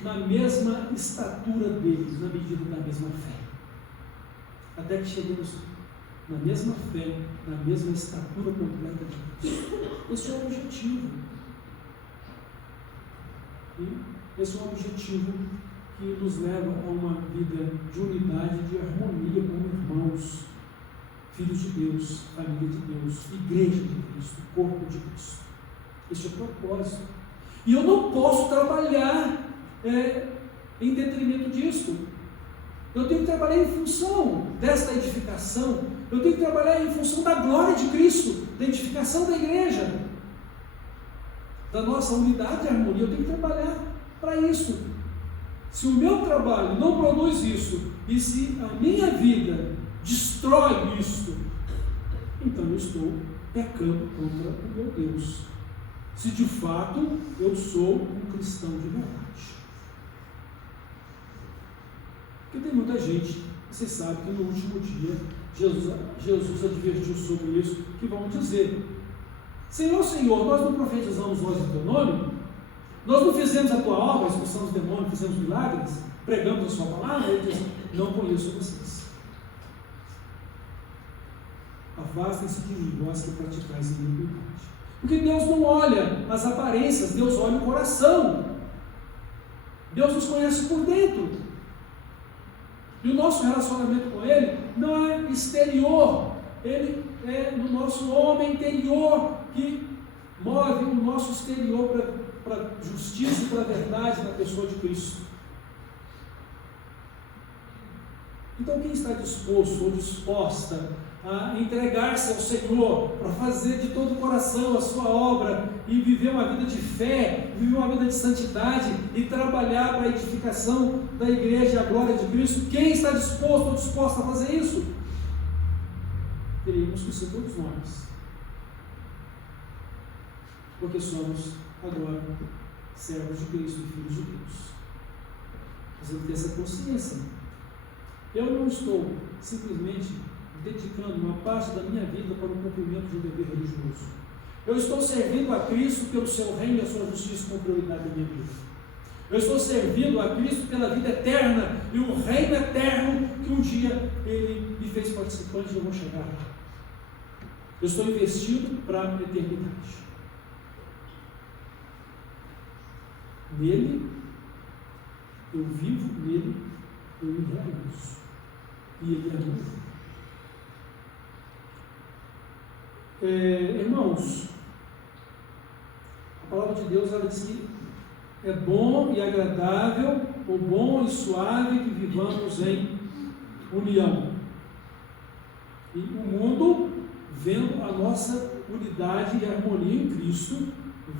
na mesma estatura deles, na medida da mesma fé. Até que cheguemos na mesma fé, na mesma estatura completa de Cristo. Esse é o objetivo. E esse é o objetivo que nos leva a uma vida de unidade, de harmonia como irmãos, filhos de Deus, família de Deus, igreja de Cristo, corpo de Cristo. Esse é o propósito. E eu não posso trabalhar em detrimento disso. Eu tenho que trabalhar em função desta edificação. Eu tenho que trabalhar em função da glória de Cristo, da edificação da igreja, da nossa unidade e harmonia. Eu tenho que trabalhar para isso. Se o meu trabalho não produz isso, e se a minha vida destrói isso, então eu estou pecando contra o meu Deus. se de fato eu sou um cristão de verdade. Porque tem muita gente, você sabe que no último dia Jesus advertiu sobre isso, que vão dizer: Senhor, Senhor, nós não profetizamos nós em teu nome? Nós não fizemos a tua obra, expulsamos demônios, fizemos milagres, pregamos a sua palavra? Ele diz: não conheço vocês. Afastem-se de mim, vós que praticais iniquidade. Porque Deus não olha as aparências, Deus olha o coração. Deus nos conhece por dentro. E o nosso relacionamento com Ele não é exterior, Ele é no nosso homem interior que move o nosso exterior para a justiça e para a verdade na pessoa de Cristo. Então, quem está disposto ou disposta a entregar-se ao Senhor para fazer de todo o coração a sua obra e viver uma vida de fé, viver uma vida de santidade e trabalhar para a edificação da igreja e a glória de Cristo, quem está disposto ou disposta a fazer isso? Teríamos que ser todos nós, porque somos agora servos de Cristo e filhos de Deus. Nós temos que ter essa consciência. Eu não estou simplesmente dedicando uma parte da minha vida para o cumprimento de um dever religioso. Eu estou servindo a Cristo pelo seu reino e a sua justiça como prioridade da minha vida. Eu estou servindo a Cristo pela vida eterna e o reino eterno que um dia Ele me fez participante e eu vou chegar lá. Eu estou investindo para a eternidade. Nele, eu vivo, nele, eu me realizo. E Ele é novo. Irmãos, a palavra de Deus ela diz que é bom e agradável, ou bom e suave que vivamos em união. E o mundo, vendo a nossa unidade e harmonia em Cristo,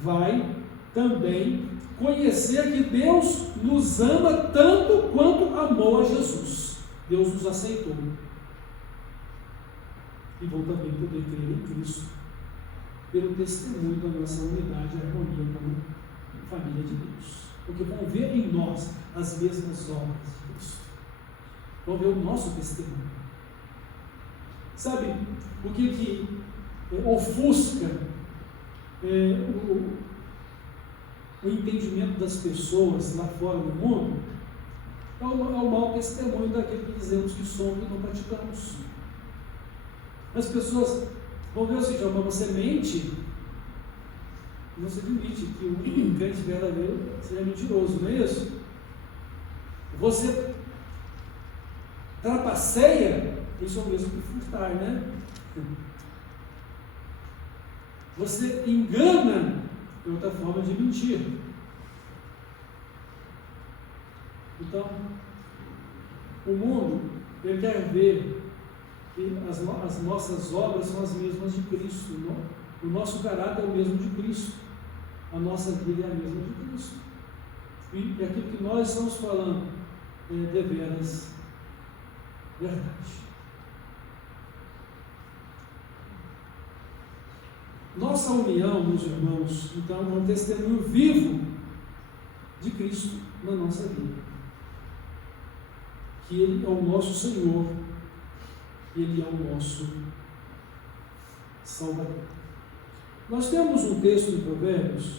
vai também conhecer que Deus nos ama tanto quanto amou a Jesus. Deus nos aceitou. E vão também poder crer em Cristo pelo testemunho da nossa unidade e harmonia como família de Deus. Porque vão ver em nós as mesmas obras de Cristo. Vão ver o nosso testemunho. Sabe o que ofusca o entendimento das pessoas lá fora do mundo? É o mau testemunho daquele que dizemos que somos e não praticamos. As pessoas vão ver o seguinte: uma semente, não se admite que um crente verdadeiro seja mentiroso, não é isso? Você trapaceia, isso é o mesmo que furtar, né? Você engana, é outra forma de mentir. Então, o mundo, ele quer ver que as nossas obras são as mesmas de Cristo, o nosso caráter é o mesmo de Cristo, a nossa vida é a mesma de Cristo, e aquilo que nós estamos falando é deveras verdade. Nossa união, meus irmãos, então é um testemunho vivo de Cristo na nossa vida, que Ele é o nosso Senhor, Ele é o nosso Salvador. Nós temos um texto em Provérbios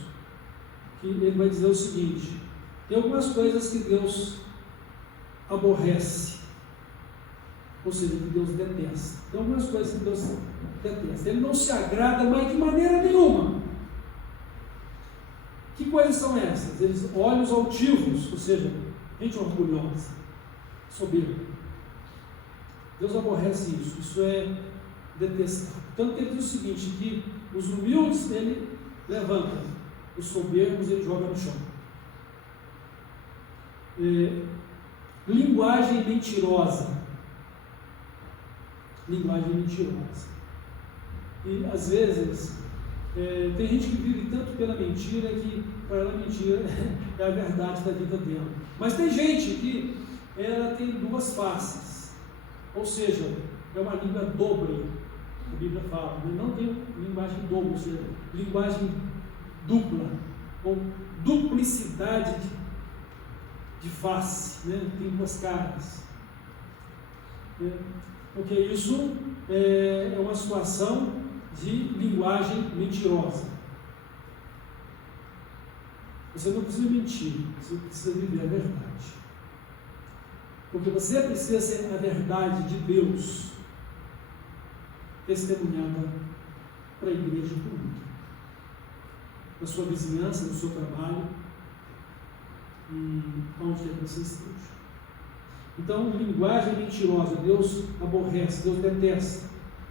que ele vai dizer o seguinte: tem algumas coisas que Deus aborrece, ou seja, que Deus detesta. Tem algumas coisas que Deus detesta. Ele não se agrada, mas de maneira nenhuma. Que coisas são essas? Olhos altivos, ou seja, gente orgulhosa, soberba. Deus aborrece isso, isso é detestável. Tanto que ele diz o seguinte, que os humildes ele levanta, os soberbos ele joga no chão. Linguagem mentirosa. Linguagem mentirosa. E às vezes tem gente que vive tanto pela mentira que para ela a mentira é a verdade da vida dela. Mas tem gente que ela tem duas faces, ou seja, é uma língua dobre. A Bíblia fala, não tem linguagem dobre, ou seja, linguagem dupla, ou duplicidade de face, né? Tem duas caras. Porque isso é uma situação de linguagem mentirosa. Você não precisa mentir, você precisa viver a verdade. Porque você precisa ser a verdade de Deus testemunhada para a igreja e para o mundo. Na sua vizinhança, no seu trabalho, e onde quer que você esteja. Então, linguagem mentirosa, Deus aborrece, Deus detesta.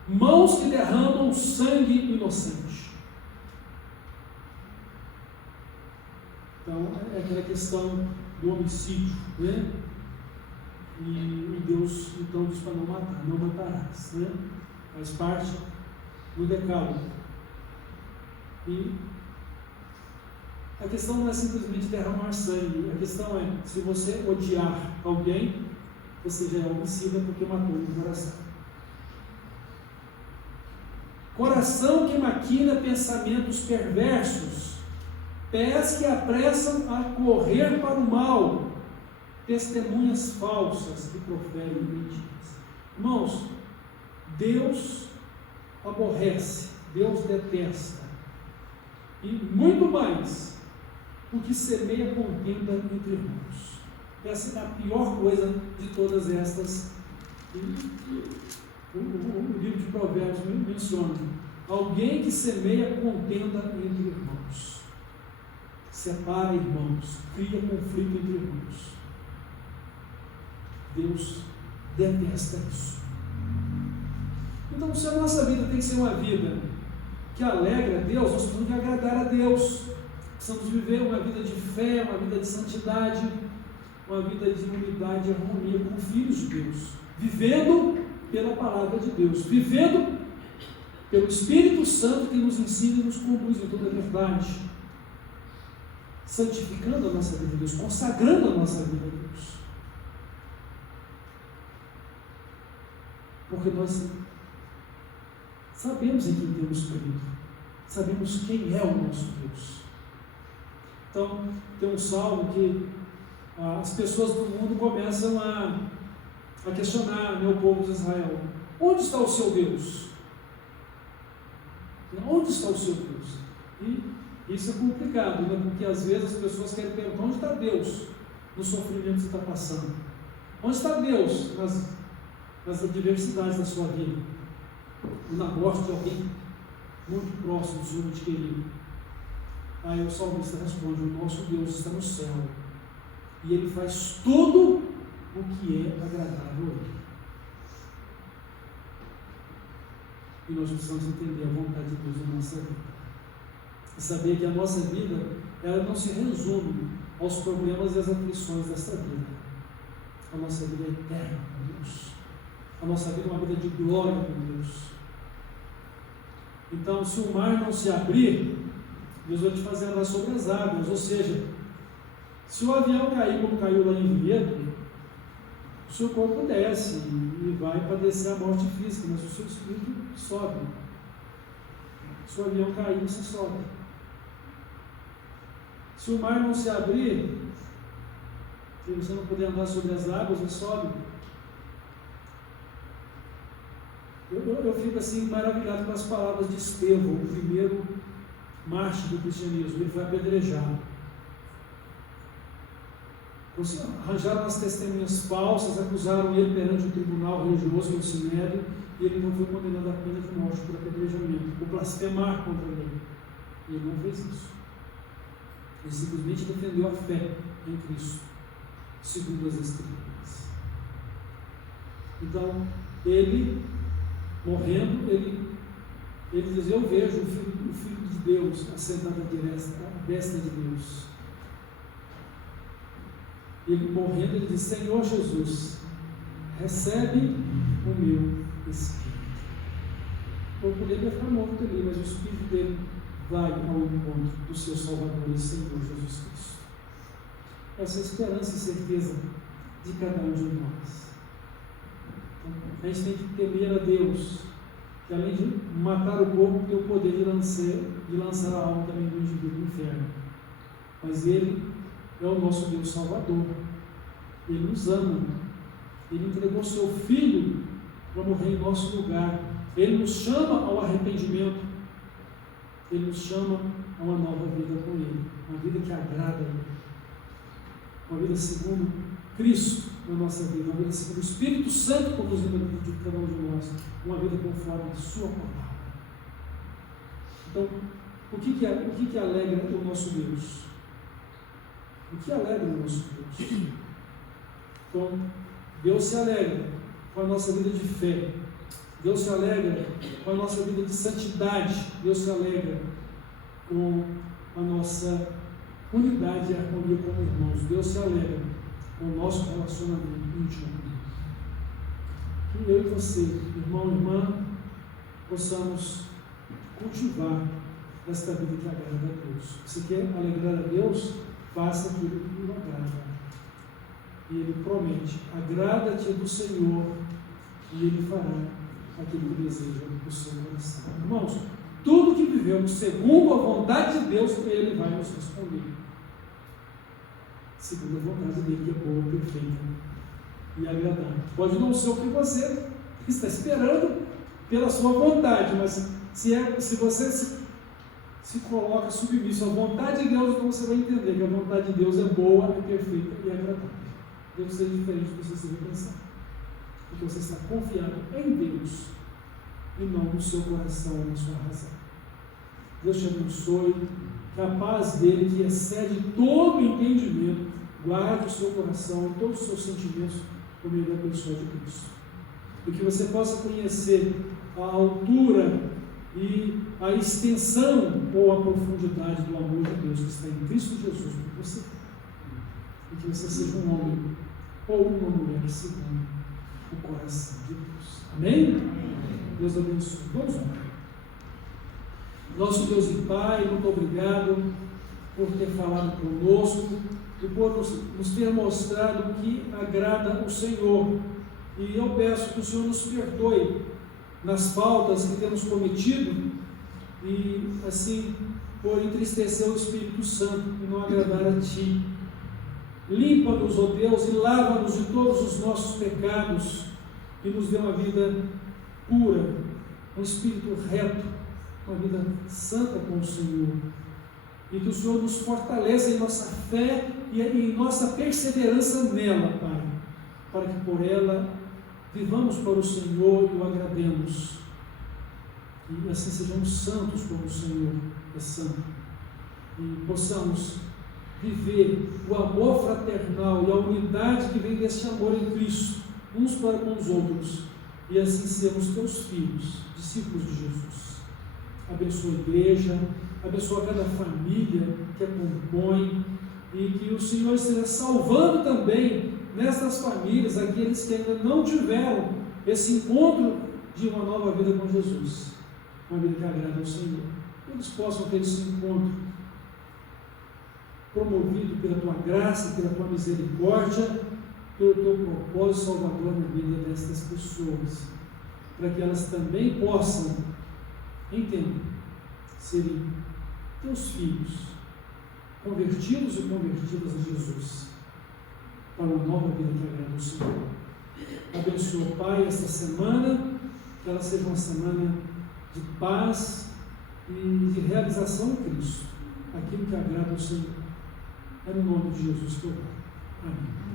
Mãos que derramam sangue inocente. Então, é aquela questão do homicídio, né? E Deus, então, diz para não matar, não matarás, né? Faz parte do decálogo. E a questão não é simplesmente derramar sangue, a questão é, se você odiar alguém, você já é homicida porque matou no coração. Coração que maquina pensamentos perversos, pés que apressam a correr para o mal, testemunhas falsas que proferem mentiras. Irmãos, Deus aborrece, Deus detesta, e muito mais o que semeia contenda entre irmãos. Essa é a pior coisa de todas estas. O livro de Provérbios menciona: alguém que semeia contenda entre irmãos, separa irmãos, cria conflito entre irmãos. Deus detesta isso. Então, se a nossa vida tem que ser uma vida que alegra a Deus, nós precisamos agradar a Deus. Precisamos viver uma vida de fé, uma vida de santidade, uma vida de unidade e harmonia como filhos de Deus, vivendo pela palavra de Deus, vivendo pelo Espírito Santo que nos ensina e nos conduz em toda a verdade, santificando a nossa vida a Deus, consagrando a nossa vida a Deus. Porque nós sabemos em quem temos crido, sabemos quem é o nosso Deus. Então, tem um salmo que as pessoas do mundo começam a questionar, meu povo de Israel: onde está o seu Deus? Onde está o seu Deus? E isso é complicado, né? Porque às vezes as pessoas querem perguntar: onde está Deus no sofrimento que você está passando? Onde está Deus nas adversidades da sua vida? Ou na morte de alguém muito próximo, seu muito querido? Aí o salmista responde: o nosso Deus está no céu e Ele faz tudo o que é agradável a Ele. E nós precisamos entender a vontade de Deus na nossa vida e saber que a nossa vida, ela não se resume aos problemas e às aflições desta vida. A nossa vida é eterna com Deus. A nossa vida é uma vida de glória com Deus. Então, se o mar não se abrir, Deus vai te fazer andar sobre as águas. Ou seja, se o avião cair como caiu lá em Vinhedo, o seu corpo desce e vai padecer a morte física, mas o seu espírito sobe. Se o avião cair, você sobe. Se o mar não se abrir, se você não puder andar sobre as águas, você sobe. Eu fico assim maravilhado com as palavras de Estevão, o primeiro mártir do cristianismo. Ele foi apedrejado. Arranjaram as testemunhas falsas, acusaram ele perante o tribunal religioso no Sinédrio, e ele não foi condenado à pena de morte por apedrejamento, por blasfemar contra a lei. E ele não fez isso. Ele simplesmente defendeu a fé em Cristo, segundo as Escrituras. Então, ele, morrendo, ele diz: eu vejo o Filho de Deus assentado à destra de Deus. Ele morrendo, ele diz: Senhor Jesus, recebe o meu Espírito. O corpo dele vai ficar morto ali, mas o Espírito dele vai ao encontro do seu Salvador e Senhor Jesus Cristo. Essa é a esperança e certeza de cada um de nós. Então, a gente tem que temer a Deus, que além de matar o corpo, tem o poder de lançar a alma também do indivíduo no inferno. Mas Ele é o nosso Deus Salvador. Ele nos ama. Ele entregou seu Filho para morrer em nosso lugar. Ele nos chama ao arrependimento. Ele nos chama a uma nova vida com Ele. Uma vida que agrada a Ele. Uma vida segundo Cristo na nossa vida. Uma vida segundo o Espírito Santo conduzindo a vida de cada um de nós. Uma vida conforme a Sua palavra. Então, o que alegra o nosso Deus? O que alegra o nosso Deus? Então, Deus se alegra com a nossa vida de fé. Deus se alegra com a nossa vida de santidade. Deus se alegra com a nossa unidade e harmonia como irmãos. Deus se alegra com o nosso relacionamento íntimo com Ele. Que eu e você, irmão e irmã, possamos cultivar esta vida que agrada a Deus. Se quer alegrar a Deus, faça aquilo que lhe agrada. E Ele promete: agrada-te do Senhor, e Ele fará aquilo que deseja do seu coração. Irmãos, tudo que vivemos segundo a vontade de Deus, Ele vai nos responder. Segundo a vontade dele, que é boa, perfeita e agradável. Pode não ser o que você está esperando pela sua vontade, mas se você se coloca submisso à vontade de Deus, então você vai entender que a vontade de Deus é boa, é perfeita e agradável. Deve ser diferente do que você esteja pensando, porque você está confiado em Deus e não no seu coração ou na sua razão. Deus te abençoe, que a paz dele, que excede todo entendimento, guarde o seu coração e todos os seus sentimentos por meio da pessoa de Cristo. E que você possa conhecer a altura e a extensão ou a profundidade do amor de Deus que está em Cristo Jesus por você. E que você seja um homem ou uma mulher segundo o coração de Deus. Amém? Deus abençoe. Vamos orar. Nosso Deus e Pai, muito obrigado por ter falado conosco e por nos ter mostrado o que agrada o Senhor. E eu peço que o Senhor nos perdoe nas faltas que temos cometido e, assim, por entristecer o Espírito Santo e não agradar a Ti. Limpa-nos, ó Deus, e lava-nos de todos os nossos pecados e nos dê uma vida pura, um espírito reto, uma vida santa com o Senhor. E que o Senhor nos fortaleça em nossa fé e em nossa perseverança nela, Pai, para que por ela vivamos para o Senhor e o agrademos. E assim sejamos santos como o Senhor é santo. E possamos viver o amor fraternal e a unidade que vem deste amor em Cristo, uns para com os outros, e assim sermos teus filhos, discípulos de Jesus. Abençoa a igreja, abençoa cada família que a compõe, e que o Senhor esteja salvando também nestas famílias aqueles que ainda não tiveram esse encontro de uma nova vida com Jesus, uma vida que agrada ao Senhor. Que eles possam ter esse encontro promovido pela tua graça, pela tua misericórdia, pelo teu propósito salvador na vida destas pessoas, para que elas também possam entender, serem teus filhos, convertidos e convertidas a Jesus, para uma nova vida que agrada ao Senhor. Abençoa, Pai, esta semana, que ela seja uma semana de paz e de realização em Cristo, aquilo que agrada ao Senhor. É no nome de Jesus que eu oro. Amém.